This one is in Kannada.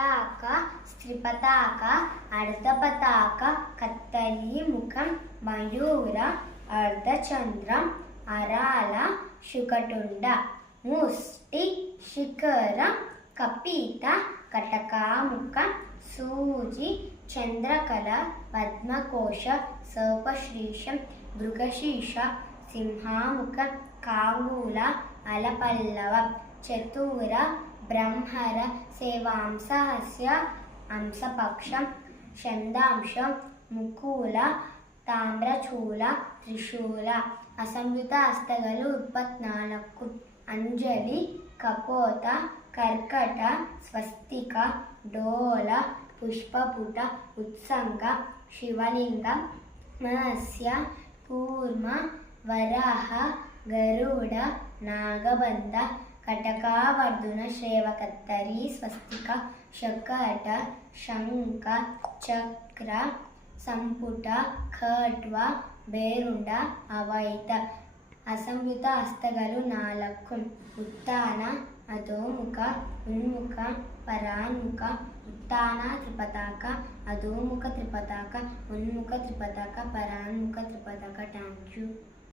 ಪತಾಕ ಸ್ತ್ರೀಪತಾಕ ಅರ್ಧಪತಾಕ ಕತ್ತರಿ ಮುಖಂ ಮಯೂರ ಅರ್ಧಚಂದ್ರ ಅರಾಲ ಶುಕಟುಂಡ ಮುಷ್ಟಿ ಶಿಖರ ಕಪಿತ ಕಟಕಾಮುಖ ಸೂಜಿ ಚಂದ್ರಕಲ ಪದ್ಮಕೋಶ ಸರ್ಪಶ್ರೀಶಂ ಮೃಗಶೀರ್ಷ ಸಿಂಹಾಮುಖ ಕಾಂಗೂಲ ಅಲಪಲ್ಲವ ಚತುರ ಬ್ರಹ್ಮರ ಸೇವಾಂಸಹಸ್ಯ ಅಂಸಪಕ್ಷ ಷಂದಾಂಶ ಮುಕೂಲ ತಾಮ್ರಚೂಲ ತ್ರಿಶೂಲ ಅಸಂಯುತ ಹಸ್ತಗಳು 24 ಅಂಜಲಿ ಕಪೋತ ಕರ್ಕಟ ಸ್ವಸ್ತಿಕ ಡೋಲ ಪುಷ್ಪಪುಟ ಉತ್ಸಂಗ ಶಿವಲಿಂಗ ಮತ್ಸ್ಯ ಕೂರ್ಮ ವರಾಹ ಗರುಡ ನಾಗಬಂಧ ಕಟಕಾವರ್ಧುನ ಶ್ರೇವಕತ್ತರಿ ಸ್ವಸ್ತಿಕ ಶಕಟ ಶಂಖ ಚಕ್ರ ಸಂಪುಟ ಖಡ್ವ ಬೇರುಂಡ ಅವೈತ ಅಸಂಯುತ ಹಸ್ತಗಳು 4 ಉತ್ಥಾನ ಅಧೋಮುಖ ಉನ್ಮುಖ ಪರಾನ್ಮುಖ ಉತ್ಥಾನ ತ್ರಿಪತಾಕ ಅಧೋಮುಖ ತ್ರಿಪತಾಕ ಉನ್ಮುಖ ತ್ರಿಪತಾಕ ಪರಾನ್ಮುಖ ತ್ರಿಪತಾಕ. Thank you.